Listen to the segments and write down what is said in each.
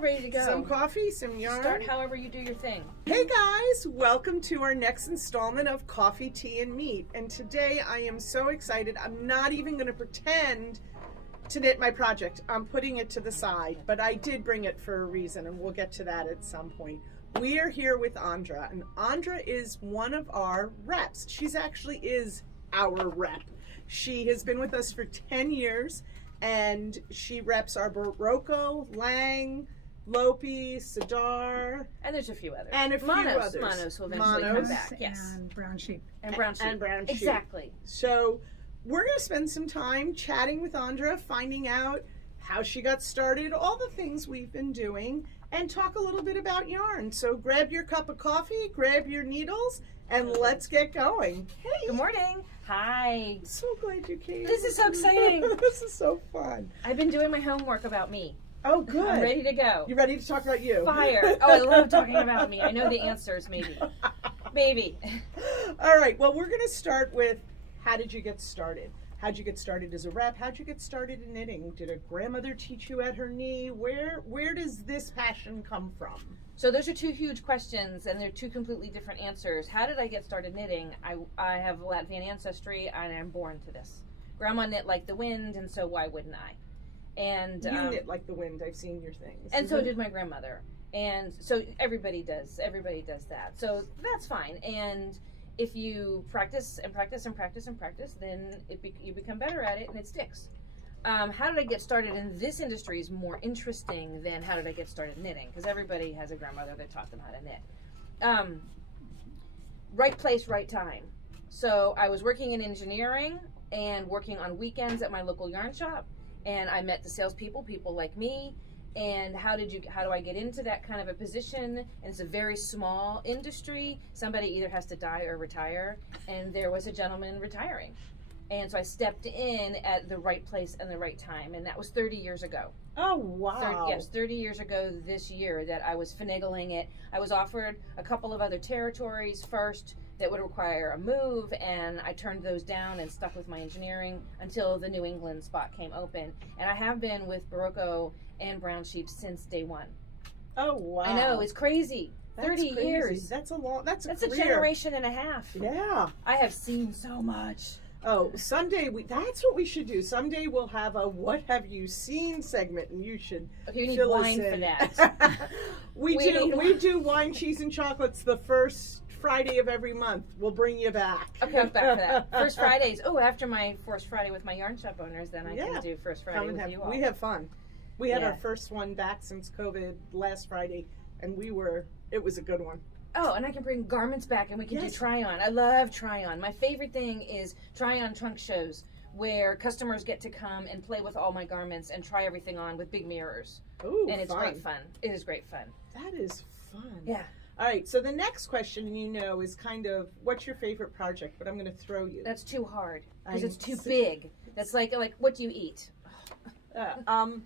all ready to go. Some coffee, some yarn. Start however you do your thing. Hey guys, welcome to our next installment of Coffee, Tea, and Meat. And today I am so excited. I'm not even going to pretend to knit my project. I'm putting it to the side, but I did bring it for a reason, and we'll get to that at some point. We are here with Andra, and Andra is one of our reps. She's actually is our rep. She has been with us for 10 years, and she reps our Berroco, Lang, Lopi, Sirdar. And there's a few others. And a few others. Manos will eventually come back, yes. And brown sheep. And brown sheep. And brown sheep. Exactly. So we're going to spend some time chatting with Andra, finding out how she got started, all the things we've been doing, and talk a little bit about yarn. So grab your cup of coffee, grab your needles, and let's get going. Hey. Good morning. Hi. So glad you came. This is so exciting. This is so fun. I've been doing my homework about me. Oh, good. I'm ready to go. You ready to talk about you? Fire. Oh, I love talking about me. I know the answers, maybe. Maybe. All right. Well, we're going to start with, how did you get started? How'd you get started as a rep? How'd you get started in knitting? Did a grandmother teach you at her knee? Where does this passion come from? So those are two huge questions, and they're two completely different answers. How did I get started knitting? I have Latvian ancestry, and I'm born to this. Grandma knit like the wind, and so why wouldn't I? And you knit like the wind. I've seen your things. And so did my grandmother. And so everybody does that. So that's fine. And if you practice and practice and practice and practice, then you become better at it, and it sticks. How did I get started in this industry is more interesting than how did I get started knitting, because everybody has a grandmother that taught them how to knit. Right place, right time. So I was working in engineering and working on weekends at my local yarn shop, and I met the salespeople, people like me. And how do I get into that kind of a position? And it's a very small industry. Somebody either has to die or retire, and there was a gentleman retiring. And so I stepped in at the right place and the right time, and that was 30 years ago. Oh, wow. 30 years ago this year that I was finagling it. I was offered a couple of other territories first that would require a move, and I turned those down and stuck with my engineering until the New England spot came open. And I have been with Berroco and Brown Sheep since day one. Oh, wow. I know, it's crazy. That's 30 crazy. years. That's a a generation and a half. Yeah. I have seen so much. Oh, someday that's what we should do. Someday we'll have a "What Have You Seen" segment, and you should. Okay, you need fill wine us in. for that. we do wine, cheese, and chocolates the first Friday of every month. We'll bring you back. Okay, I'm back for that. First Fridays. Oh, after my first Friday with my yarn shop owners, then I can do First Friday with you all. We have fun. We had our first one back since COVID last Friday, and it was a good one. Oh, and I can bring garments back, and we can do try-on. I love try-on. My favorite thing is try-on trunk shows, where customers get to come and play with all my garments and try everything on with big mirrors. Ooh, and it's great fun. It is great fun. That is fun. Yeah. All right, so the next question, is kind of, what's your favorite project? But I'm going to throw you. That's too hard, because it's too big. That's like what do you eat? I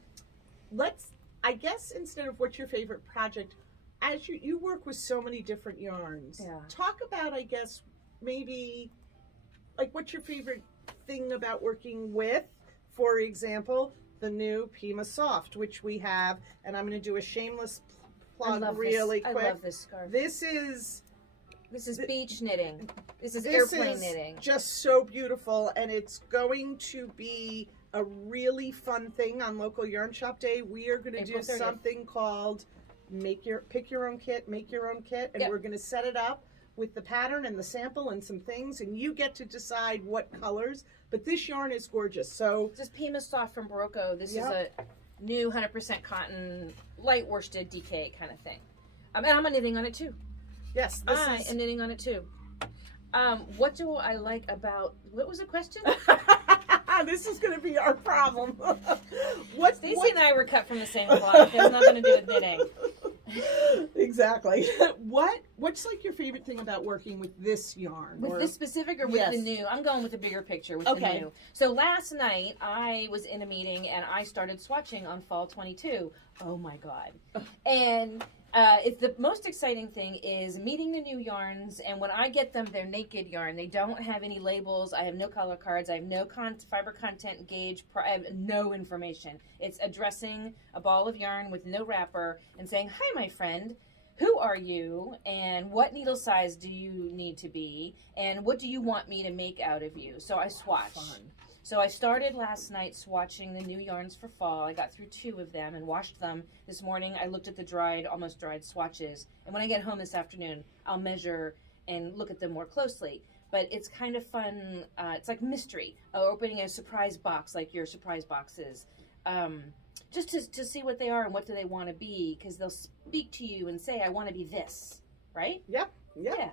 guess instead of what's your favorite project, as you work with so many different yarns, talk about, I guess, maybe, what's your favorite thing about working with, for example, the new Pima Soft, which we have, and I'm going to do a shameless plug really quick. I love this scarf. This is beach knitting. This is airplane knitting. Just so beautiful, and it's going to be a really fun thing on local yarn shop day. We are going to do something called pick your own kit, make your own kit, and we're going to set it up with the pattern and the sample and some things, and you get to decide what colors. But this yarn is gorgeous. So this is Pima Soft from Berroco. This is a new 100% cotton, light worsted DK kind of thing. And I'm knitting on it too. Yes, I am knitting on it too. What do I like about? What was the question? This is going to be our problem. Stacey and I were cut from the same cloth. It has nothing to do with knitting. Exactly. What's your favorite thing about working with this yarn? With this specific or with the new? I'm going with the bigger picture with the new. So last night I was in a meeting and I started swatching on fall 22. Oh my God. And It's the most exciting thing is meeting the new yarns, and when I get them, they're naked yarn. They don't have any labels. I have no color cards. I have no fiber content gauge. I have no information. It's addressing a ball of yarn with no wrapper and saying, "Hi, my friend. Who are you, and what needle size do you need to be, and what do you want me to make out of you?" So I swatch. Fun. So I started last night swatching the new yarns for fall. I got through 2 of them and washed them. This morning I looked at the almost dried swatches. And when I get home this afternoon, I'll measure and look at them more closely. But it's kind of fun. It's like mystery. Opening a surprise box like your surprise boxes. Just to see what they are and what do they want to be. Because they'll speak to you and say, "I want to be this." Right? Yep. Yeah.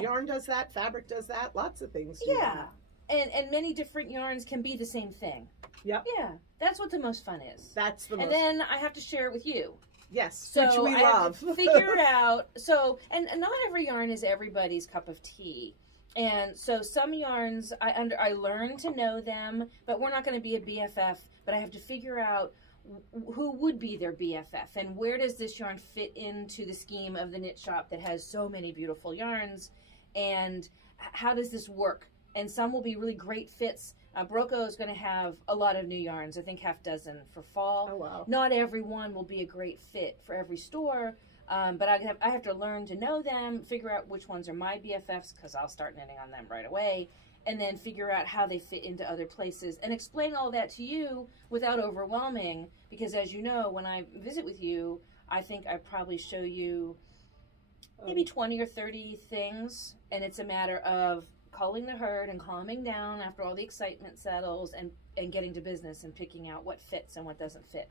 Yarn does that. Fabric does that. Lots of things. Yeah. And many different yarns can be the same thing. Yep. Yeah, that's what the most fun is. That's the most. And then I have to share it with you. Yes, So which we I love. have to figure it out. So, and not every yarn is everybody's cup of tea. And so some yarns, I learn to know them, but we're not going to be a BFF. But I have to figure out who would be their BFF and where does this yarn fit into the scheme of the knit shop that has so many beautiful yarns, and how does this work? And some will be really great fits. Berroco is going to have a lot of new yarns, I think half dozen for fall. Oh, wow. Not every one will be a great fit for every store, but I have to learn to know them, figure out which ones are my BFFs, because I'll start knitting on them right away, and then figure out how they fit into other places, and explain all that to you without overwhelming, because as you know, when I visit with you, I think I probably show you maybe 20 or 30 things, and it's a matter of culling the herd and calming down after all the excitement settles and getting to business and picking out what fits and what doesn't fit.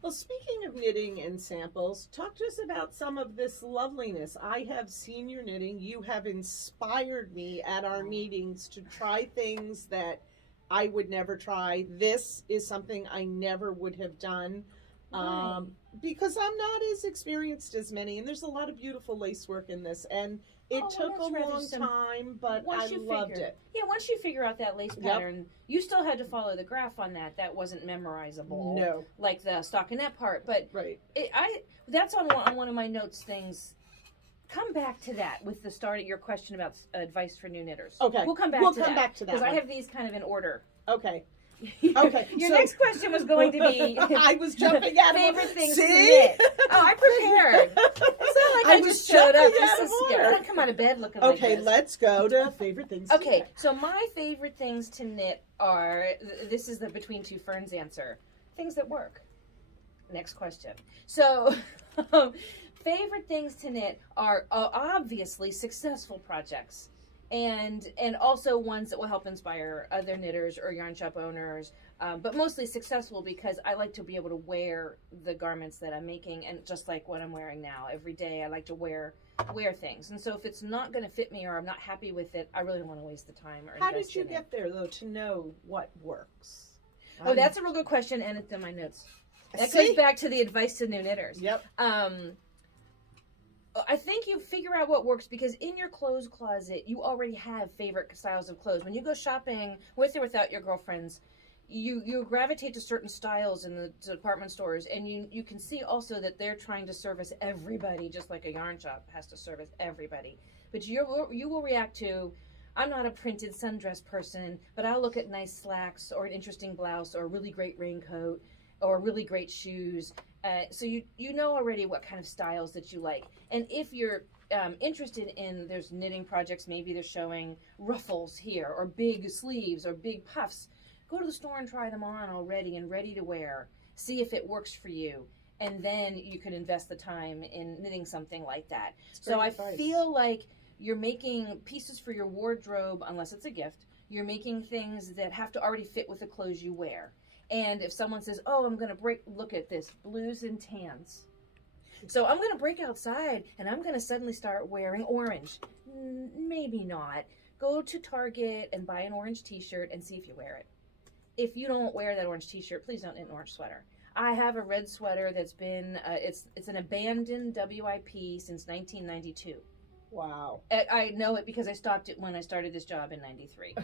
Well, speaking of knitting and samples, talk to us about some of this loveliness. I have seen your knitting. You have inspired me at our meetings to try things that I would never try. This is something I never would have done. Right. Because I'm not as experienced as many, and there's a lot of beautiful lace work in this, and it took a long time, but I loved it. Yeah, once you figure out that lace pattern, you still had to follow the graph on that. That wasn't memorizable. No. Like the stockinette part, but Right. That's on one of my notes things. Come back to that with the start of your question about advice for new knitters. Okay. We'll come back to that. Because I have these kind of in order. Okay. Okay. Your next question was going to be I was jumping out of favorite things to See? knit. Oh, I prepared. It's not like I just showed up. I don't come out of bed looking like this. Okay, let's go to favorite things. Okay, so my favorite things to knit are, this is the Between Two Ferns answer, things that work. Next question. So, favorite things to knit are obviously successful projects. And also ones that will help inspire other knitters or yarn shop owners, but mostly successful because I like to be able to wear the garments that I'm making, and just like what I'm wearing now. Every day I like to wear things. And so if it's not going to fit me or I'm not happy with it, I really don't want to waste the time or How invest did you in it. get there, though, to know what works? Oh, that's a real good question, and it's in my notes. That See? goes back to the advice to new knitters. Yep. I think you figure out what works because in your clothes closet, you already have favorite styles of clothes. When you go shopping with or without your girlfriends, you gravitate to certain styles in the department stores, and you can see also that they're trying to service everybody, just like a yarn shop has to service everybody. But you will react to, I'm not a printed sundress person, but I'll look at nice slacks or an interesting blouse or a really great raincoat or really great shoes. So you know already what kind of styles that you like. And if you're interested in, there's knitting projects, maybe they're showing ruffles here or big sleeves or big puffs, go to the store and try them on already and ready to wear. See if it works for you. And then you can invest the time in knitting something like that. So I feel like you're making pieces for your wardrobe, unless it's a gift, you're making things that have to already fit with the clothes you wear. And if someone says, oh, I'm going to look at this, blues and tans. So I'm going to break outside and I'm going to suddenly start wearing orange. Maybe not. Go to Target and buy an orange t-shirt and see if you wear it. If you don't wear that orange t-shirt, please don't knit an orange sweater. I have a red sweater that's been, it's an abandoned WIP since 1992. Wow. I know it because I stopped it when I started this job in 93.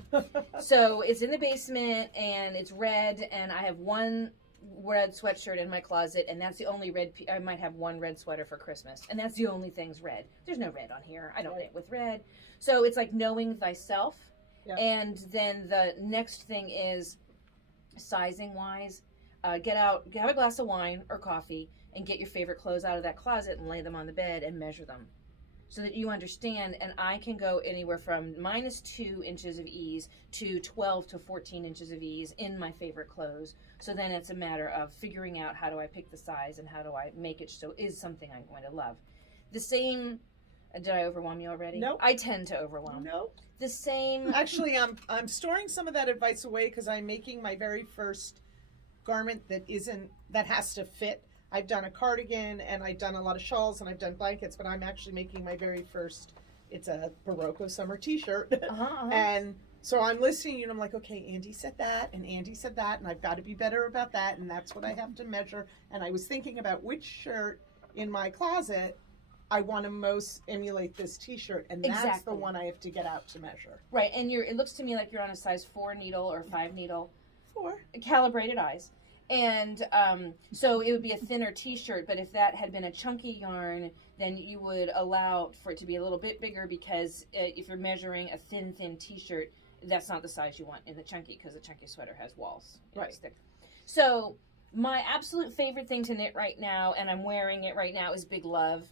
So it's in the basement and it's red, and I have one red sweatshirt in my closet, and that's the only red. I might have one red sweater for Christmas, and that's the only thing's red. There's no red on here. I don't knit with red. So it's like knowing thyself. Yeah. And then the next thing is sizing wise. Have a glass of wine or coffee, and get your favorite clothes out of that closet and lay them on the bed and measure them, so that you understand. And I can go anywhere from -2 inches of ease to 12 to 14 inches of ease in my favorite clothes. So then it's a matter of figuring out, how do I pick the size and how do I make it so is something I'm going to love. The same. Did I overwhelm you already? Nope. I tend to overwhelm. Nope. The same. Actually, I'm storing some of that advice away because I'm making my very first garment that has to fit. I've done a cardigan and I've done a lot of shawls and I've done blankets, but I'm actually making my very first. It's a Berroco summer T-shirt, and so I'm listening and I'm like, okay, Andy said that and Andy said that, and I've got to be better about that, and that's what I have to measure. And I was thinking about which shirt in my closet I want to most emulate this T-shirt, and that's the one I have to get out to measure. Right, and it looks to me like you're on a size 4 needle or 5 needle. 4. Calibrated eyes. And so it would be a thinner T-shirt, but if that had been a chunky yarn, then you would allow for it to be a little bit bigger, because if you're measuring a thin T-shirt, that's not the size you want in the chunky, because the chunky sweater has walls. Right. So my absolute favorite thing to knit right now, and I'm wearing it right now, is Big Love.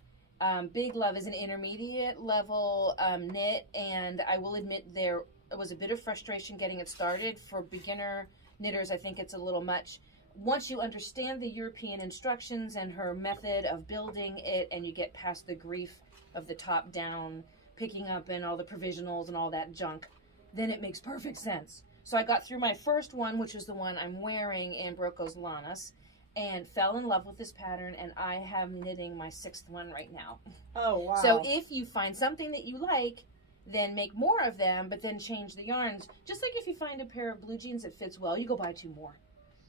Big Love is an intermediate level knit, and I will admit there was a bit of frustration getting it started. For beginner knitters, I think it's a little much. Once you understand the European instructions and her method of building it, and you get past the grief of the top down picking up and all the provisionals and all that junk, then it makes perfect sense. So I got through my first one, which is the one I'm wearing in Berroco's Lanas, and fell in love with this pattern, and I have knitting my 6th one right now. Oh, wow. So if you find something that you like, then make more of them, but then change the yarns. Just like if you find a pair of blue jeans that fits well, you go buy 2 more,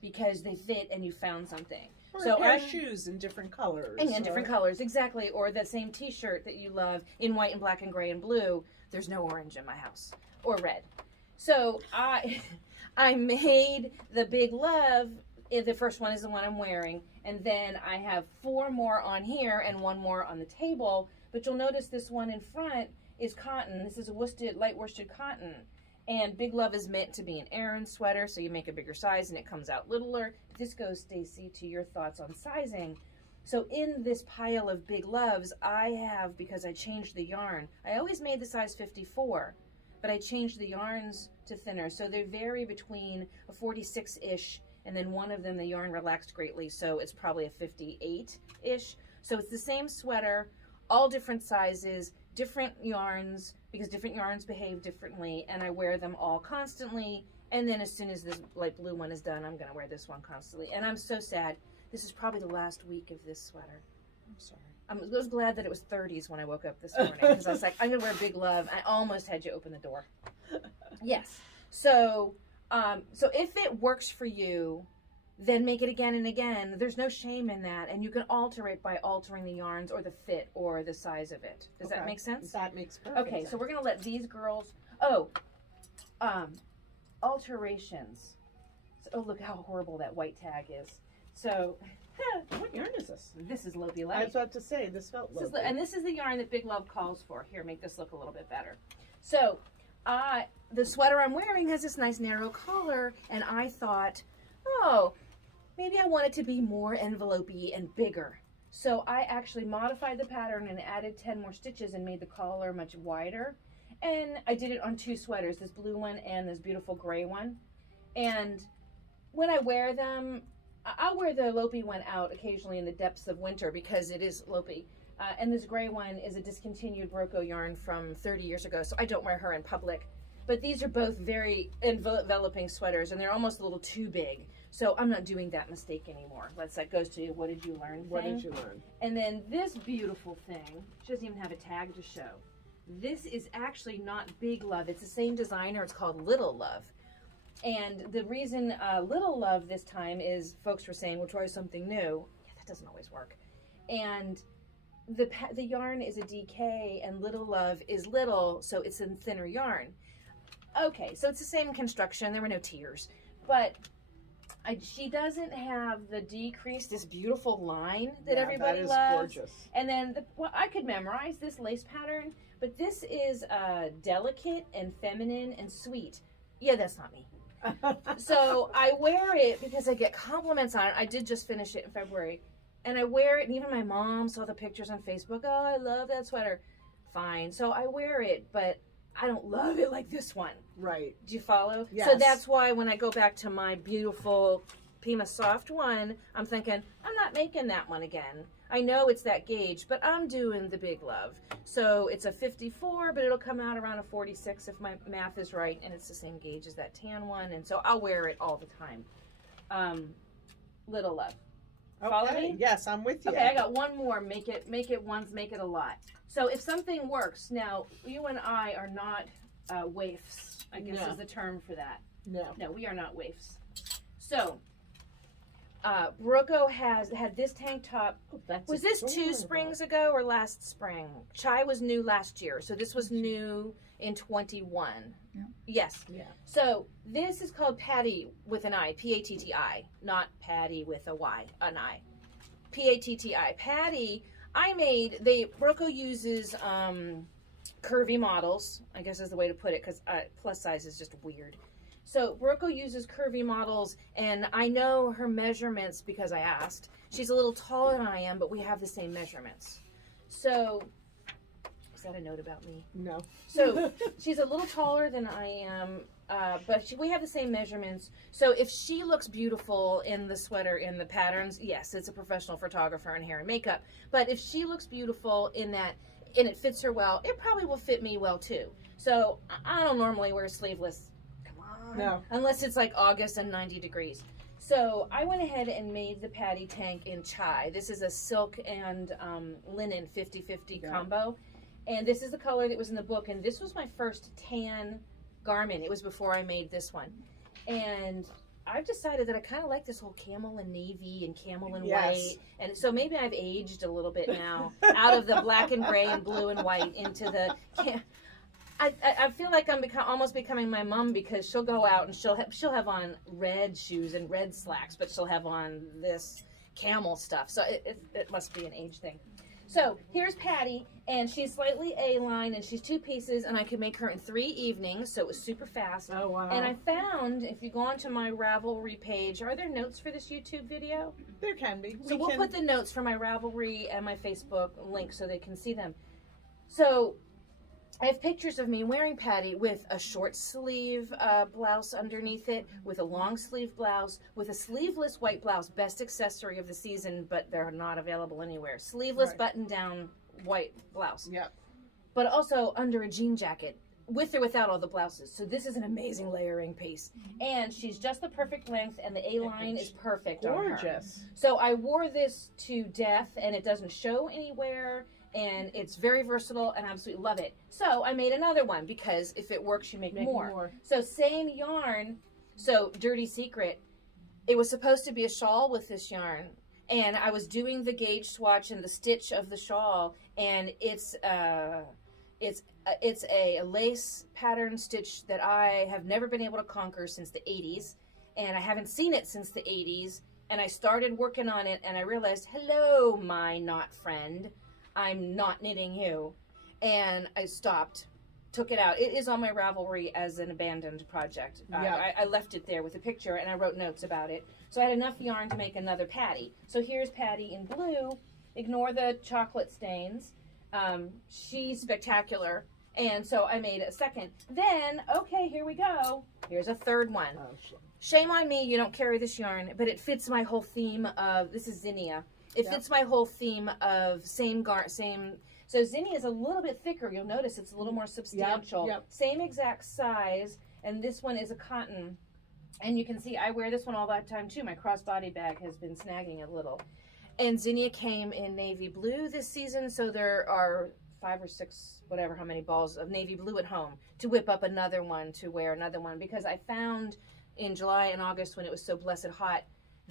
because they fit and you found something. Or so a pair of shoes in different colors. And in different colors, exactly. Or that same T-shirt that you love in white and black and gray and blue. There's no orange in my house. Or red. So I made the Big Love. The first one is the one I'm wearing. And then I have 4 more on here and 1 more on the table. But you'll notice this one in front is cotton. This is a light worsted cotton. And Big Love is meant to be an Aran sweater, so you make a bigger size and it comes out littler. This goes, Stacy, to your thoughts on sizing. So in this pile of Big Loves, I have, because I changed the yarn, I always made the size 54, but I changed the yarns to thinner. So they vary between a 46-ish, and then one of them, the yarn relaxed greatly, so it's probably a 58-ish. So it's the same sweater, all different sizes, different yarns, because different yarns behave differently, and I wear them all constantly. And then as soon as this light blue one is done, I'm going to wear this one constantly. And I'm so sad. This is probably the last week of this sweater. I'm sorry. I was glad that it was 30s when I woke up this morning, because I was like, I'm going to wear Big Love. I almost had you open the door. Yes. So if it works for you, then make it again and again. There's no shame in that, and you can alter it by altering the yarns or the fit or the size of it. Does that make sense? That makes perfect sense. So we're going to let these girls, alterations. So, look how horrible that white tag is. So, what yarn is this? This is Lopi Light. I was about to say, this felt Lopi. And this is the yarn that Big Love calls for. Here, make this look a little bit better. So, the sweater I'm wearing has this nice narrow collar, and I thought, oh, maybe I want it to be more envelope-y and bigger. So I actually modified the pattern and added 10 more stitches and made the collar much wider. And I did it on 2 sweaters, this blue one and this beautiful gray one. And when I wear them, I'll wear the Lopi one out occasionally in the depths of winter, because it is Lopi. And this gray one is a discontinued Berroco yarn from 30 years ago, so I don't wear her in public. But these are both very enveloping sweaters, and they're almost a little too big. So I'm not doing that mistake anymore. That goes to what did you learn thing. What did you learn? And then this beautiful thing, she doesn't even have a tag to show. This is actually not Big Love. It's the same designer. It's called Little Love. And the reason Little Love this time is folks were saying, we'll try something new. Yeah, that doesn't always work. And the yarn is a DK, and Little Love is little, so it's a thinner yarn. Okay, so it's the same construction. There were no tears. But She doesn't have the decrease, this beautiful line that Yeah, everybody that is loves. gorgeous. And then, I could memorize this lace pattern, but this is delicate and feminine and sweet. Yeah, that's not me. So I wear it because I get compliments on it. I did just finish it in February. And I wear it, and even my mom saw the pictures on Facebook. Oh, I love that sweater. Fine. So I wear it, but I don't love it like this one. Right. Do you follow? Yes. So that's why when I go back to my beautiful Pima soft one, I'm thinking, I'm not making that one again. I know it's that gauge, but I'm doing the big love. So it's a 54, but it'll come out around a 46 if my math is right, and it's the same gauge as that tan one, and so I'll wear it all the time. Little love. Follow me? Yes, I'm with you. Okay, I got one more. Make it once, make it a lot. So if something works, now you and I are not waifs, I guess is the term for that. No, we are not waifs. So Berroco had this tank top. Was this 2 springs ago or last spring? Chai was new last year, so this was new in 21. Yeah. Yes. Yeah. So this is called Patti with an I, P-A-T-T-I, not Patti with a Y, an I. P-A-T-T-I. Patti, Berroco uses curvy models, I guess is the way to put it, because plus size is just weird. So Berroco uses curvy models, and I know her measurements because I asked. She's a little taller than I am, but we have the same measurements. So, is that a note about me? No. So she's a little taller than I am, but we have the same measurements. So if she looks beautiful in the sweater, in the patterns, yes, it's a professional photographer in hair and makeup. But if she looks beautiful in that, and it fits her well, it probably will fit me well too. So I don't normally wear sleeveless. No. Unless it's like August and 90 degrees. So I went ahead and made the Patti tank in Chai. This is a silk and linen 50-50 combo. And this is the color that was in the book. And this was my first tan garment. It was before I made this one. And I've decided that I kind of like this whole camel and navy and camel and white. And so maybe I've aged a little bit now out of the black and gray and blue and white into the... I feel like I'm almost becoming my mom, because she'll go out and she'll have on red shoes and red slacks, but she'll have on this camel stuff. So it must be an age thing. So here's Patti, and she's slightly A-line, and she's 2 pieces, and I could make her in 3 evenings, so it was super fast. Oh, wow. And I found, if you go onto my Ravelry page, are there notes for this YouTube video? There can be. So we'll put the notes for my Ravelry and my Facebook link so they can see them. So I have pictures of me wearing Patti with a short sleeve blouse underneath it, with a long sleeve blouse, with a sleeveless white blouse, best accessory of the season, but they're not available anywhere. Sleeveless button-down white blouse. Yep. But also under a jean jacket, with or without all the blouses. So this is an amazing layering piece. And she's just the perfect length, and the A-line is perfect on her. Gorgeous. So I wore this to death, and it doesn't show anywhere. And it's very versatile, and I absolutely love it. So I made another one, because if it works, you make more. So same yarn. So Dirty Secret, it was supposed to be a shawl with this yarn. And I was doing the gauge swatch and the stitch of the shawl, and it's a lace pattern stitch that I have never been able to conquer since the 80s. And I haven't seen it since the 80s. And I started working on it, and I realized, hello, my not friend. I'm not knitting you. And I stopped, took it out. It is on my Ravelry as an abandoned project. I left it there with a picture, and I wrote notes about it. So I had enough yarn to make another Patti. So here's Patti in blue. Ignore the chocolate stains. She's spectacular. And so I made a second. Then, okay, here we go. Here's a third one. Oh, shit. Shame on me, you don't carry this yarn, but it fits my whole theme of, this is zinnia. It fits my whole theme of same. So zinnia is a little bit thicker. You'll notice it's a little more substantial. Yep. Same exact size, and this one is a cotton. And you can see I wear this one all that time too. My crossbody bag has been snagging a little. And zinnia came in navy blue this season, so there are 5 or 6, whatever, how many balls of navy blue at home to whip up another one, to wear another one, because I found in July and August when it was so blessed hot,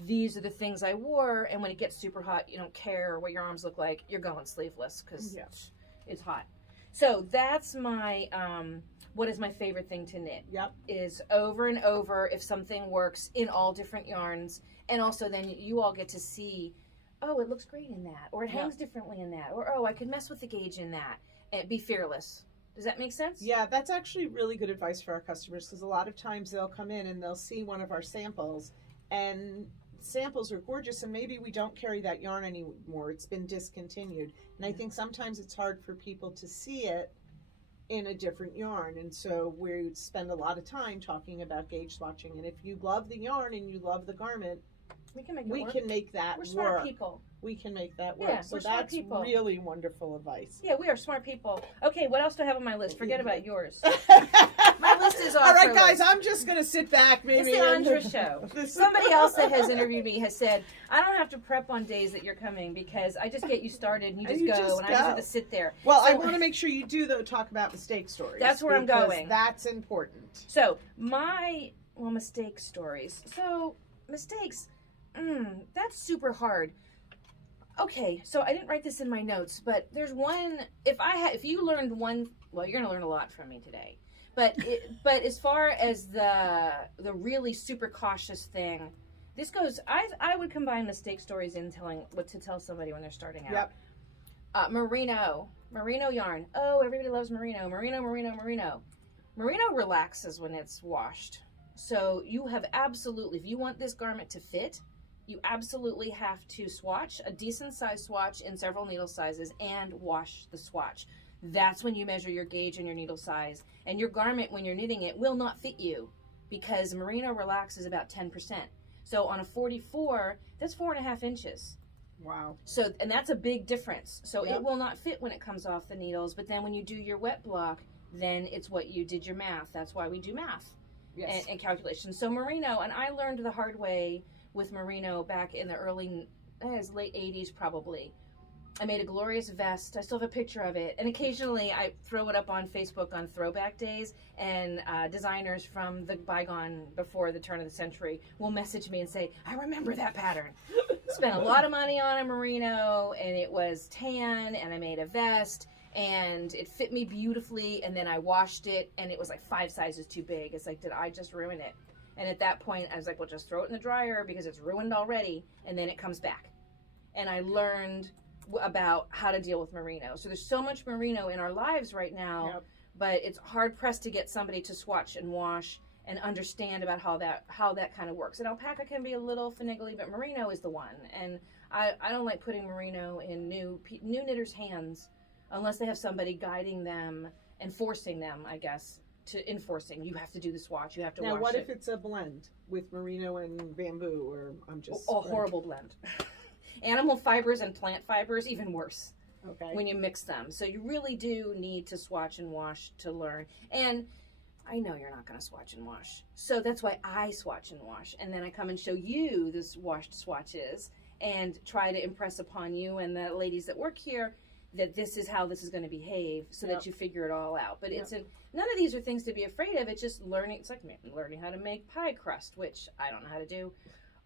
these are the things I wore, and when it gets super hot, you don't care what your arms look like. You're going sleeveless because it's hot. So that's my what is my favorite thing to knit. Yep. Is over and over if something works in all different yarns, and also then you all get to see, oh, it looks great in that, or it hangs differently in that, or oh, I could mess with the gauge in that, and be fearless. Does that make sense? Yeah, that's actually really good advice for our customers, because a lot of times they'll come in and they'll see one of our samples, and samples are gorgeous, and maybe we don't carry that yarn anymore. It's been discontinued. And I think sometimes it's hard for people to see it in a different yarn, and so we spend a lot of time talking about gauge swatching. And if you love the yarn and you love the garment, we can make it we work. can make that We're smart work. people. We can make that work. Yeah, So we're smart that's people. really wonderful advice. Yeah, we are smart people. Okay, what else do I have on my list? Forget about yours. My list is off. All right, her guys, list. I'm just going to sit back maybe. It's the and- Andra show. Somebody else that has interviewed me has said, I don't have to prep on days that you're coming because I just get you started and you just go and I just have to sit there. Well, So- I want to make sure you do, though, talk about mistake stories. That's where I'm because going. That's important. So, mistake stories. So, mistakes, that's super hard. Okay, so I didn't write this in my notes, but there's one, if you learned one, well, you're going to learn a lot from me today. But but as far as the really super cautious thing, this goes, I would combine mistake stories in telling what to tell somebody when they're starting out. Yep. Merino yarn. Oh, everybody loves merino. Merino relaxes when it's washed. So you have absolutely, if you want this garment to fit, you absolutely have to swatch, a decent size swatch in several needle sizes, and wash the swatch. That's when you measure your gauge and your needle size. And your garment, when you're knitting it, will not fit you because merino relaxes about 10%. So on a 44, that's 4.5 inches. Wow. So, and that's a big difference. So Yep. it will not fit when it comes off the needles, but then when you do your wet block, then it's what you did your math. That's why we do math and calculations. So merino, and I learned the hard way with merino back in the late 80s probably. I made a glorious vest. I still have a picture of it. And occasionally I throw it up on Facebook on throwback days, and designers from the bygone before the turn of the century will message me and say, I remember that pattern. Spent a lot of money on a merino, and it was tan, and I made a vest, and it fit me beautifully, and then I washed it, and it was like 5 sizes too big. It's like, did I just ruin it? And at that point, I was like, well, just throw it in the dryer because it's ruined already, and then it comes back. And I learned about how to deal with merino. So there's so much merino in our lives right now, but it's hard pressed to get somebody to swatch and wash and understand about how that kind of works. And alpaca can be a little finagly, but merino is the one. And I don't like putting merino in new knitters' hands unless they have somebody guiding them and forcing them, I guess, to enforcing. You have to do the swatch. You have to wash it. Now, what if it's a blend with merino and bamboo, or I'm just... A horrible blend. Animal fibers and plant fibers, even worse. Okay. When you mix them. So you really do need to swatch and wash to learn. And I know you're not going to swatch and wash. So that's why I swatch and wash. And then I come and show you this washed swatches and try to impress upon you and the ladies that work here that this is how this is going to behave so that you figure it all out. But it's none of these are things to be afraid of. It's just learning. It's like learning how to make pie crust, which I don't know how to do.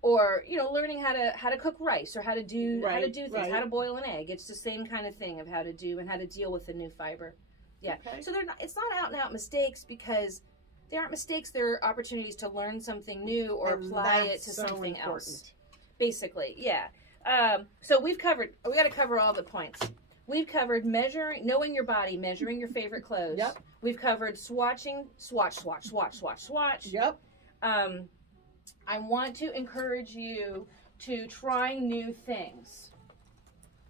Or, learning how to cook rice, or how to do things, how to boil an egg. It's the same kind of thing of how to do and how to deal with the new fiber. Yeah. Okay. So it's not out and out mistakes, because they aren't mistakes. They're opportunities to learn something new or apply it to something else. Basically, yeah. So we got to cover all the points. We've covered knowing your body, measuring your favorite clothes. Yep. We've covered swatching, swatch. Yep. I want to encourage you to try new things.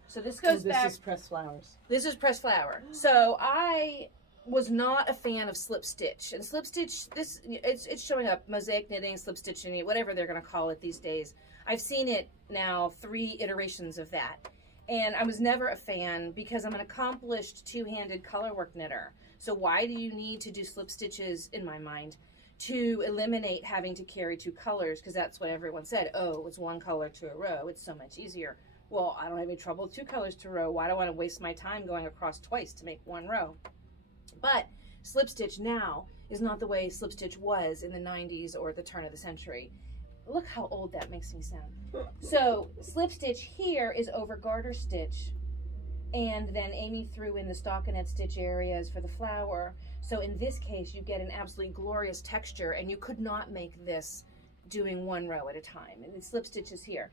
So this goes back. This is pressed flowers. This is pressed flower. So I was not a fan of slip stitch. And slip stitch, it's showing up, mosaic knitting, slip stitching, whatever they're going to call it these days. I've seen it now 3 iterations of that. And I was never a fan because I'm an accomplished two-handed colorwork knitter. So why do you need to do slip stitches, in my mind, to eliminate having to carry 2 colors? Because that's what everyone said. Oh, it's 1 color to a row. It's so much easier. Well, I don't have any trouble with 2 colors to a row. Why do I want to waste my time going across twice to make 1 row? But slip stitch now is not the way slip stitch was in the 90s or the turn of the century. Look how old that makes me sound. So slip stitch here is over garter stitch, and then Amy threw in the stockinette stitch areas for the flower. So in this case, you get an absolutely glorious texture, and you could not make this doing one row at a time. And the slip stitches here.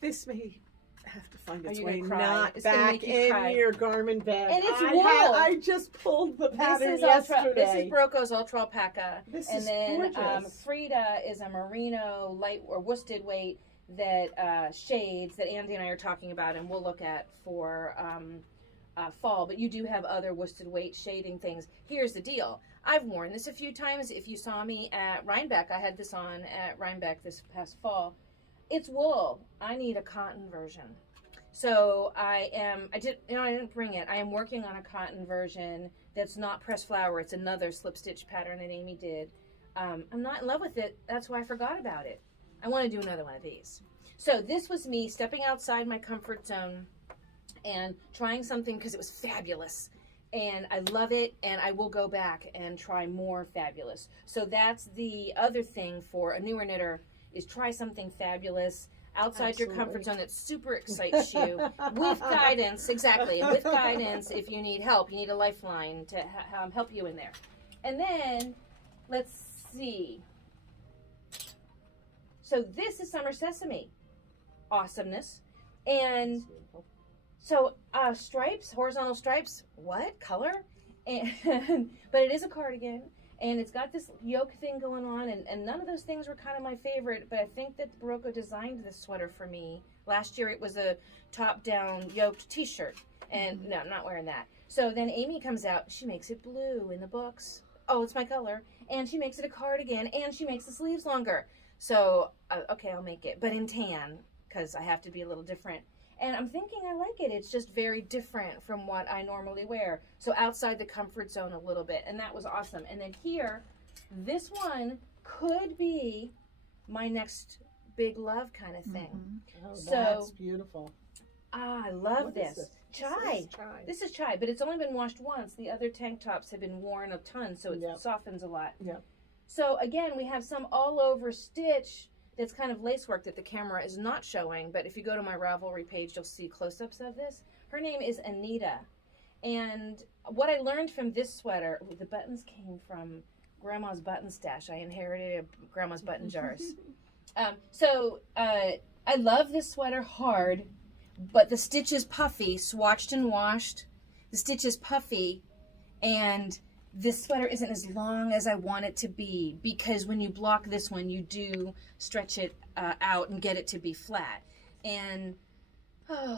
This may have to find its you way gonna cry? not It's gonna back make you in cry. your garment bag. And it's I wool. I just pulled the pattern yesterday. This is Berroco's Ultra Alpaca. This and is then gorgeous. Frida is a merino light or worsted weight that shades that Andy and I are talking about, and we'll look at for fall. But you do have other worsted weight shading things. Here's the deal. I've worn this a few times. If you saw me at Rhinebeck, I had this on at Rhinebeck this past fall. It's wool. I need a cotton version. So I didn't bring it. I am working on a cotton version that's not pressed flower. It's another slip stitch pattern that Amy did. I'm not in love with it. That's why I forgot about it. I want to do another one of these. So this was me stepping outside my comfort zone and trying something because it was fabulous. And I love it, and I will go back and try more fabulous. So that's the other thing for a newer knitter, is try something fabulous outside your comfort zone that super excites you with guidance. Exactly. And with guidance, if you need help, you need a lifeline to help you in there. And then let's see. So this is Summer Sesame. Awesomeness. And so stripes, horizontal stripes, what color? And but it is a cardigan. And it's got this yoke thing going on, and none of those things were kind of my favorite, but I think that Berroco designed this sweater for me. Last year it was a top-down yoked t-shirt, and no, I'm not wearing that. So then Amy comes out, she makes it blue in the books. Oh, it's my color. And she makes it a cardigan, and she makes the sleeves longer. So, okay, I'll make it, but in tan, because I have to be a little different. And I'm thinking I like it. It's just very different from what I normally wear. So outside the comfort zone a little bit. And that was awesome. And then here, this one could be my next big love kind of thing. Oh, so that's beautiful. I love What this. is Chai. This is chai, but it's only been washed once. The other tank tops have been worn a ton, so it softens a lot. Yep. So again, we have some all over stitch that's kind of lace work that the camera is not showing, but if you go to my Ravelry page, you'll see close-ups of this. Her name is Anita, and what I learned from this sweater, the buttons came from Grandma's button stash. I inherited Grandma's button jars. I love this sweater hard, but the stitch is puffy, swatched and washed. The stitch is puffy, and this sweater isn't as long as I want it to be, because when you block this one, you do stretch it out and get it to be flat. And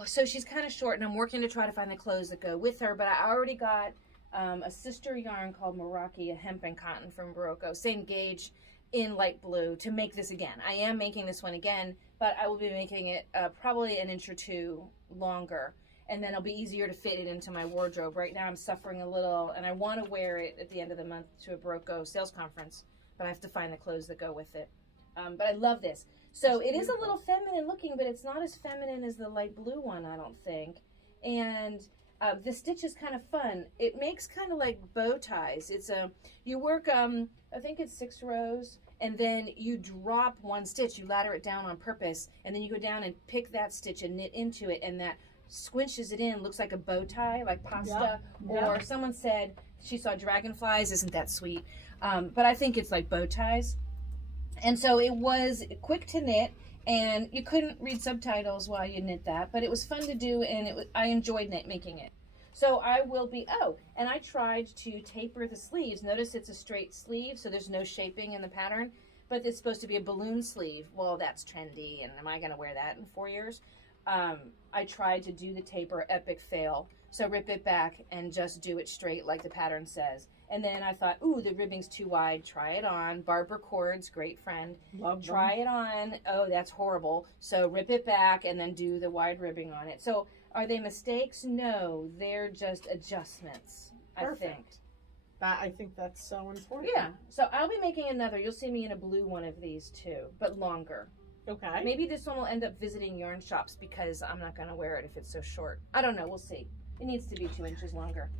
so she's kind of short, and I'm working to try to find the clothes that go with her, but I already got a sister yarn called Meraki, a hemp and cotton from Berroco, same gauge in light blue, to make this again. I am making this one again, but I will be making it probably an inch or two longer. And then it'll be easier to fit it into my wardrobe. Right now I'm suffering a little, and I want to wear it at the end of the month to a Berroco sales conference, but I have to find the clothes that go with it. But I love this. So it is a little feminine looking, but it's not as feminine as the light blue one, I don't think. And the stitch is kind of fun. It makes kind of like bow ties. It's you work, I think it's 6 rows, and then you drop one stitch. You ladder it down on purpose, and then you go down and pick that stitch and knit into it, and that squinches it in, looks like a bow tie, like pasta. Or someone said she saw dragonflies. Isn't that sweet? But I think it's like bow ties. And so it was quick to knit, and you couldn't read subtitles while you knit that, but it was fun to do, and I enjoyed making it. So I will be, and I tried to taper the sleeves. Notice it's a straight sleeve, so there's no shaping in the pattern, but it's supposed to be a balloon sleeve. Well, that's trendy, and am I going to wear that in 4 years? I tried to do the taper, epic fail. So rip it back and just do it straight like the pattern says. And then I thought, ooh, the ribbing's too wide. Try it on. Barbara Cord's great friend. Love them. Try it on. Oh, that's horrible. So rip it back and then do the wide ribbing on it. So are they mistakes? No, they're just adjustments. Perfect. I think. I think that's so important. Yeah. So I'll be making another. You'll see me in a blue one of these too, but longer. Okay. Maybe this one will end up visiting yarn shops because I'm not going to wear it if it's so short. I don't know. We'll see. It needs to be 2 inches longer.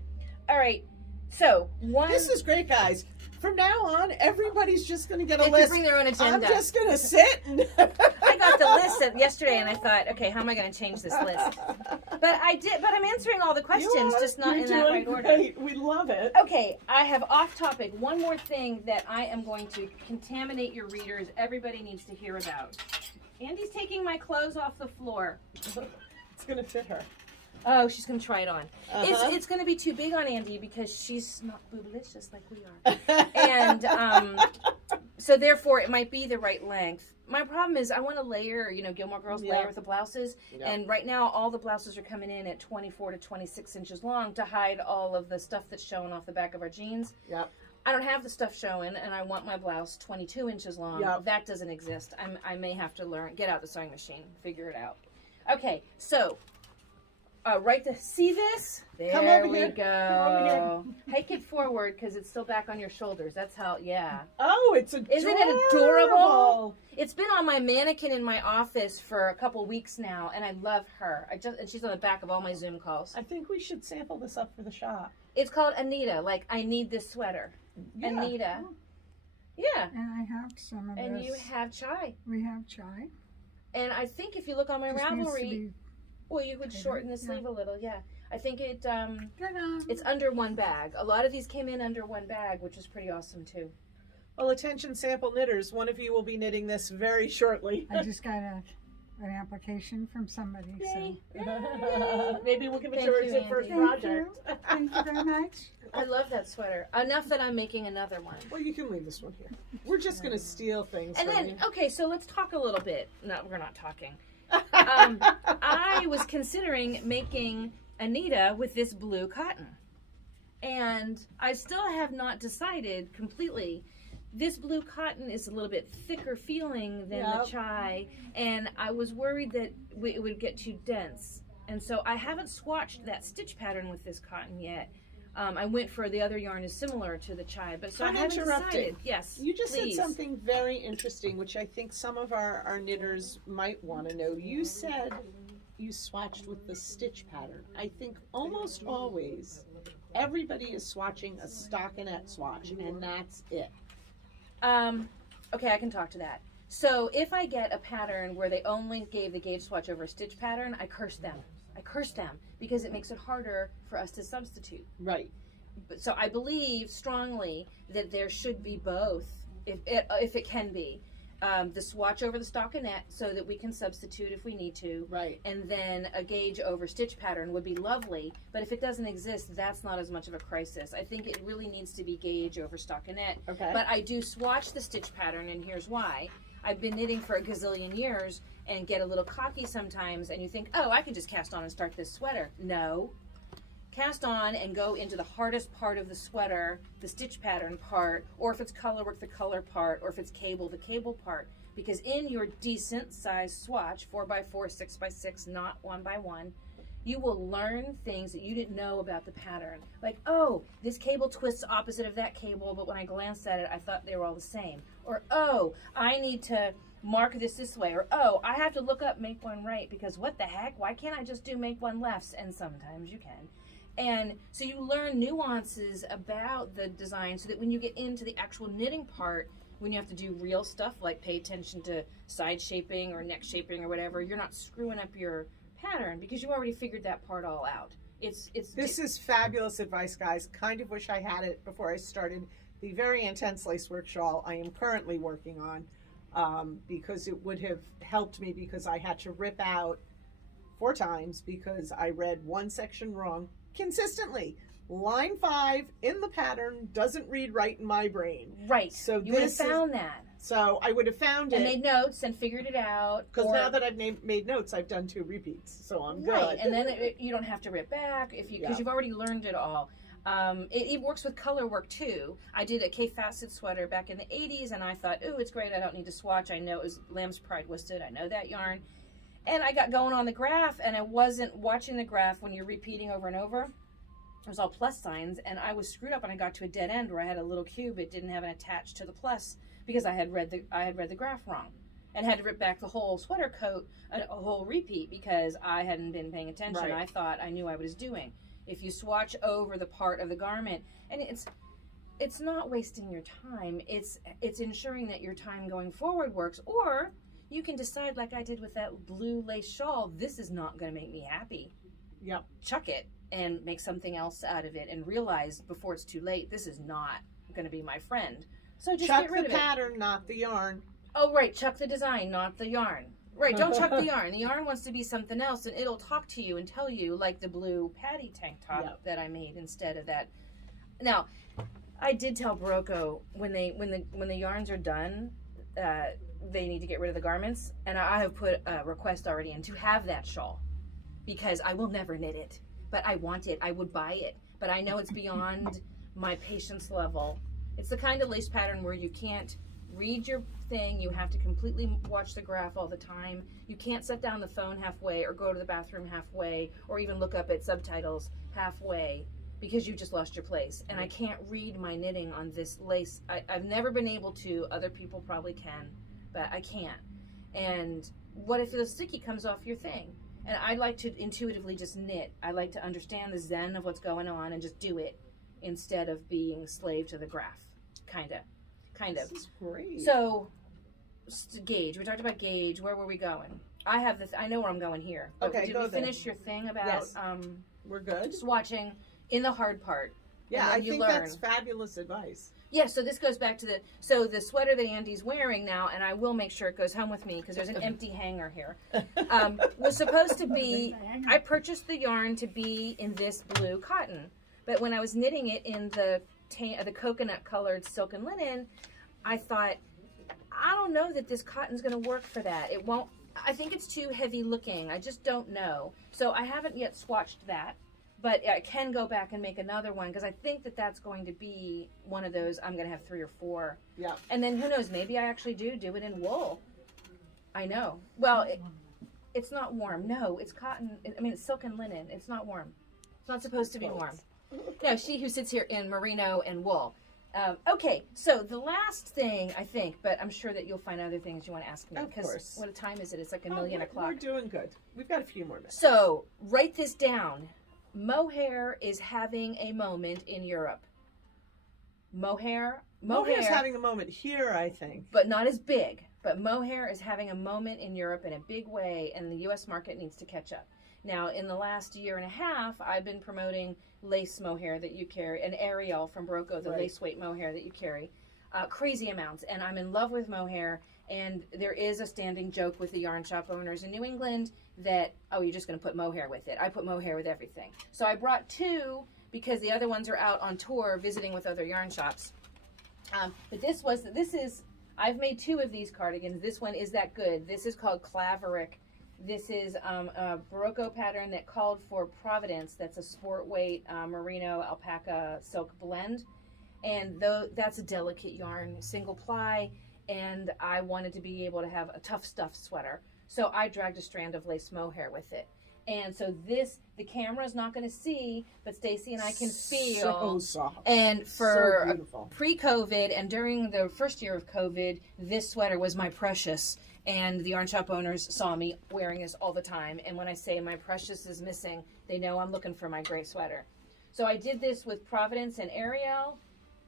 All right. So This is great, guys. From now on, everybody's just going to get a they list. can bring their own agenda. I'm just going to sit. I got the list yesterday, and I thought, okay, how am I going to change this list? But But I'm answering all the questions, just not You're in that doing right order. great. We love it. Okay, I have off topic. One more thing that I am going to contaminate your readers. Everybody needs to hear about. Andy's taking my clothes off the floor. It's going to fit her. Oh, she's going to try it on. Uh-huh. It's going to be too big on Andy because she's not boobylicious like we are. And so therefore it might be the right length. My problem is I want to layer, Gilmore Girls layer with the blouses. Yep. And right now all the blouses are coming in at 24 to 26 inches long to hide all of the stuff that's showing off the back of our jeans. Yep. I don't have the stuff showing, and I want my blouse 22 inches long. Yep. That doesn't exist. I may have to get out the sewing machine, figure it out. Okay, so see this? There Come over we here. go. Come over Hike it forward because it's still back on your shoulders. That's how, yeah. Oh, it's adorable. Isn't it adorable? It's been on my mannequin in my office for a couple weeks now, and I love her. And she's on the back of all my Zoom calls. I think we should sample this up for the shop. It's called Anita, like I need this sweater. Yeah. Anita. Yeah. And I have some of And this. you have Chai. We have Chai. And I think if you look on my Just needs to Ravelry, be- well, you could shorten the sleeve a little, yeah. I think Ta-da. it's under one bag. A lot of these came in under one bag, which is pretty awesome too. Well, attention sample knitters, one of you will be knitting this very shortly. I just got an application from somebody. Yay. Maybe we'll give it Thank to her you, as a first Andy. Thank project. you. Thank you very much. I love that sweater. Enough that I'm making another one. Well, you can leave this one here. We're just going to steal things And from then, you. okay, so let's talk a little bit. No, we're not talking. I was considering making Anita with this blue cotton. And I still have not decided completely. This blue cotton is a little bit thicker feeling than the Chai, and I was worried that it would get too dense. And so I haven't swatched that stitch pattern with this cotton yet. I went for the other yarn is similar to the Chai, but so I haven't decided. Yes, You just please. said something very interesting, which I think some of our knitters might want to know. You said you swatched with the stitch pattern. I think almost always everybody is swatching a stockinette swatch, and that's it. Okay, I can talk to that. So if I get a pattern where they only gave the gauge swatch over a stitch pattern, I curse them. I curse them because it makes it harder for us to substitute. Right. So I believe strongly that there should be both, if it can be. The swatch over the stockinette so that we can substitute if we need to. Right. And then a gauge over stitch pattern would be lovely, but if it doesn't exist, that's not as much of a crisis. I think it really needs to be gauge over stockinette. Okay. But I do swatch the stitch pattern, and here's why. I've been knitting for a gazillion years and get a little cocky sometimes, and you think, oh, I can just cast on and start this sweater. No. Cast on and go into the hardest part of the sweater, the stitch pattern part, or if it's color work, the color part, or if it's cable, the cable part. Because in your decent size swatch, 4x4, 6x6, not 1x1, you will learn things that you didn't know about the pattern. Like, oh, this cable twists opposite of that cable, but when I glanced at it, I thought they were all the same. Or, oh, I need to mark this way. Or, oh, I have to look up make one right, because what the heck? Why can't I just do make one lefts? And sometimes you can. And so you learn nuances about the design so that when you get into the actual knitting part, when you have to do real stuff like pay attention to side shaping or neck shaping or whatever, you're not screwing up your pattern because you already figured that part all out. This is fabulous advice, guys. Kind of wish I had it before I started the very intense lacework shawl I am currently working on, because it would have helped me because I had to rip out 4 times because I read one section wrong consistently. Line 5 in the pattern doesn't read right in my brain. Right. So you would have found that. So I would have found and it. made notes and figured it out. Because now that I've made notes, I've done 2 repeats, so I'm good. Right, and then you don't have to rip back because you've already learned it all. It works with color work too. I did a K Facet sweater back in the 80s, and I thought, ooh, it's great. I don't need to swatch. I know it was Lamb's Pride Worsted. I know that yarn. And I got going on the graph, and I wasn't watching the graph when you're repeating over and over. It was all plus signs, and I was screwed up, and I got to a dead end where I had a little cube. It didn't have an attached to the plus because I had read the graph wrong, and had to rip back the whole sweater coat, a whole repeat because I hadn't been paying attention. Right. I thought I knew what I was doing. If you swatch over the part of the garment, and it's not wasting your time. It's ensuring that your time going forward works, or you can decide like I did with that blue lace shawl. This is not going to make me happy. Yep. chuck it and make something else out of it and realize before it's too late, this is not going to be my friend. So just Chuck get rid the of it. pattern, not the yarn. Oh, right. Chuck the design, not the yarn. Right. Don't chuck the yarn. The yarn wants to be something else, and it'll talk to you and tell you, like the blue Patti tank top that I made instead of that. Now, I did tell Berroco when the yarns are done, they need to get rid of the garments, and I have put a request already in to have that shawl because I will never knit it, but I want it. I would buy it, but I know it's beyond my patience level. It's the kind of lace pattern where you can't read your thing. You have to completely watch the graph all the time. You can't set down the phone halfway or go to the bathroom halfway or even look up at subtitles halfway because you just lost your place. And I can't read my knitting on this lace. I've never been able to. Other people probably can, but I can't. And what if the sticky comes off your thing? And I like to intuitively just knit. I like to understand the zen of what's going on and just do it instead of being slave to the graph. Kind of. This is great. So, gauge. We talked about gauge. Where were we going? I have this. I know where I'm going here. But Okay, did go we then. finish your thing about Yes. We're good. swatching in the hard part? Yeah, And I then you think learn. that's fabulous advice. Yeah, so this goes back to the sweater that Andy's wearing now, and I will make sure it goes home with me because there's an empty hanger here. Was supposed to be, I purchased the yarn to be in this blue cotton, but when I was knitting it in the coconut colored silk and linen, I thought, I don't know that this cotton's going to work for that. It won't, I think it's too heavy looking. I just don't know. So I haven't yet swatched that. But I can go back and make another one because I think that that's going to be one of those. I'm going to have 3 or 4. Yeah. And then who knows? Maybe I actually do it in wool. I know. Well, it's not warm. No, it's cotton. I mean, it's silk and linen. It's not warm. It's not supposed to be warm. No, she who sits here in merino and wool. Okay, so the last thing I think, but I'm sure that you'll find other things you want to ask me. Of course. What time is it? It's like a million o'clock. We're doing good. We've got a few more minutes. So write this down. Mohair is having a moment in Europe. Mohair's having a moment here, I think. but not as big. But mohair is having a moment in Europe in a big way, and the U.S. market needs to catch up. Now, in the last year and a half, I've been promoting lace mohair that you carry, an Aerial from Berroco, the lace weight mohair that you carry, crazy amounts. And I'm in love with mohair, and there is a standing joke with the yarn shop owners in New England that, oh, you're just going to put mohair with it. I put mohair with everything. So I brought 2 because the other ones are out on tour visiting with other yarn shops. But I've made 2 of these cardigans. This one is that good. This is called Claverick. This is a Berroco pattern that called for Providence. That's a sport weight merino alpaca silk blend. And that's a delicate yarn, single ply. And I wanted to be able to have a tough stuff sweater. So I dragged a strand of lace mohair with it. And so the camera's not going to see, but Stacy and I can feel. So soft. And for So beautiful. pre-COVID and during the first year of COVID, this sweater was my precious. And the yarn shop owners saw me wearing this all the time. And when I say my precious is missing, they know I'm looking for my gray sweater. So I did this with Providence and Aerial.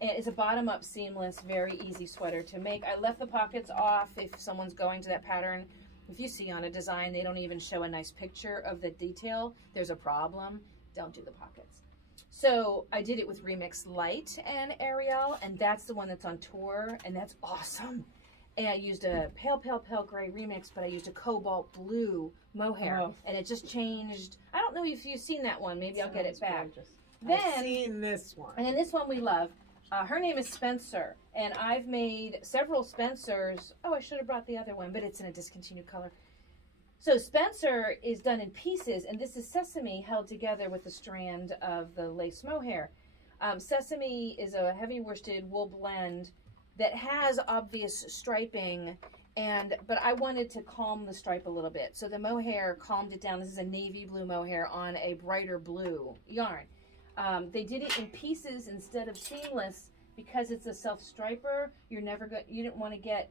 And it's a bottom-up seamless, very easy sweater to make. I left the pockets off if someone's going to that pattern. If you see on a design, they don't even show a nice picture of the detail. There's a problem. Don't do the pockets. So I did it with Remix Light and Aerial, and that's the one that's on tour, and that's awesome. And I used a pale gray remix, but I used a cobalt blue mohair, and it just changed. I don't know if you've seen that one. Maybe I'll get it back. I've seen this one. And then this one we love. Her name is Spencer, and I've made several Spencers. Oh, I should have brought the other one, but it's in a discontinued color. So Spencer is done in pieces, and this is Sesame held together with a strand of the lace mohair. Sesame is a heavy worsted wool blend that has obvious striping, but I wanted to calm the stripe a little bit. So the mohair calmed it down. This is a navy blue mohair on a brighter blue yarn. They did it in pieces instead of seamless because it's a self-striper. You didn't want to get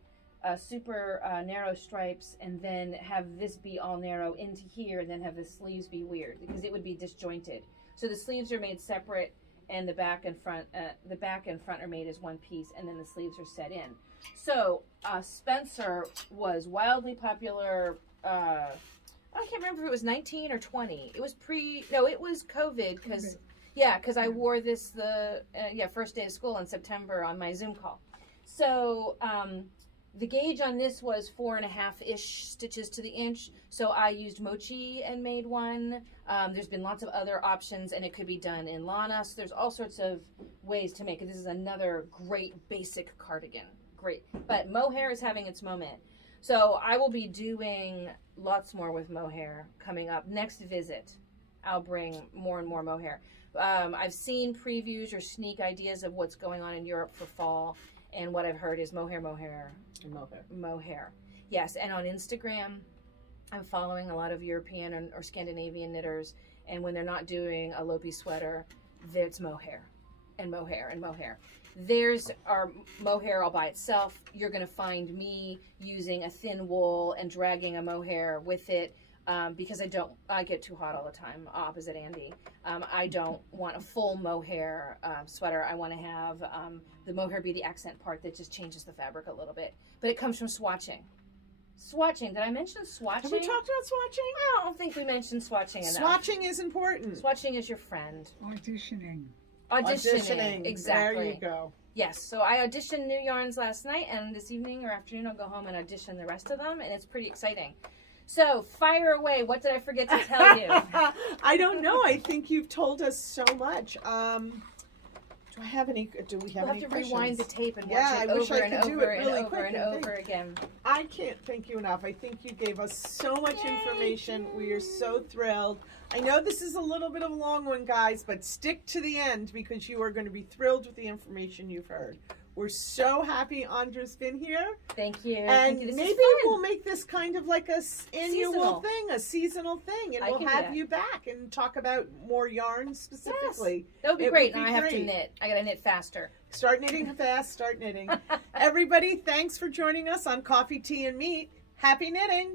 super narrow stripes and then have this be all narrow into here and then have the sleeves be weird because it would be disjointed. So the sleeves are made separate and the back and front are made as one piece, and then the sleeves are set in. So Spencer was wildly popular I can't remember if it was 19 or 20. It was it was COVID because I wore this first day of school in September on my Zoom call. So the gauge on this was 4.5-ish stitches to the inch. So I used mochi and made one. There's been lots of other options, and it could be done in lana. So there's all sorts of ways to make it. This is another great basic cardigan. Great. But mohair is having its moment. So I will be doing lots more with mohair coming up. Next visit, I'll bring more and more mohair. I've seen previews or sneak ideas of what's going on in Europe for fall. And what I've heard is mohair. Yes, and on Instagram, I'm following a lot of European or Scandinavian knitters. And when they're not doing a Lopi sweater, it's mohair and mohair and mohair. There's our mohair all by itself. You're going to find me using a thin wool and dragging a mohair with it because I get too hot all the time, opposite Andy. I don't want a full mohair sweater. I want to have the mohair be the accent part that just changes the fabric a little bit. But it comes from swatching. Swatching. Did I mention swatching? Have we talked about swatching? I don't think we mentioned swatching enough. Swatching is important. Swatching is your friend. Auditioning. Exactly. There you go. Yes, so I auditioned new yarns last night, and this evening or afternoon I'll go home and audition the rest of them, and it's pretty exciting. So, fire away. What did I forget to tell you? I don't know. I think you've told us so much. Do we have any questions? We'll have to rewind the tape and watch it over and over and over and over again. I can't thank you enough. I think you gave us so much information. We are so thrilled. I know this is a little bit of a long one, guys, but stick to the end because you are going to be thrilled with the information you've heard. We're so happy Andra's been here. Thank you. And Thank you. maybe we'll make this kind of like a annual thing, a seasonal thing, and we'll have you back and talk about more yarns specifically. Yes. That would be great. Now I have to knit. I got to knit faster. Start knitting fast. Start knitting. Everybody, thanks for joining us on Coffee, Tea, and Meat. Happy knitting.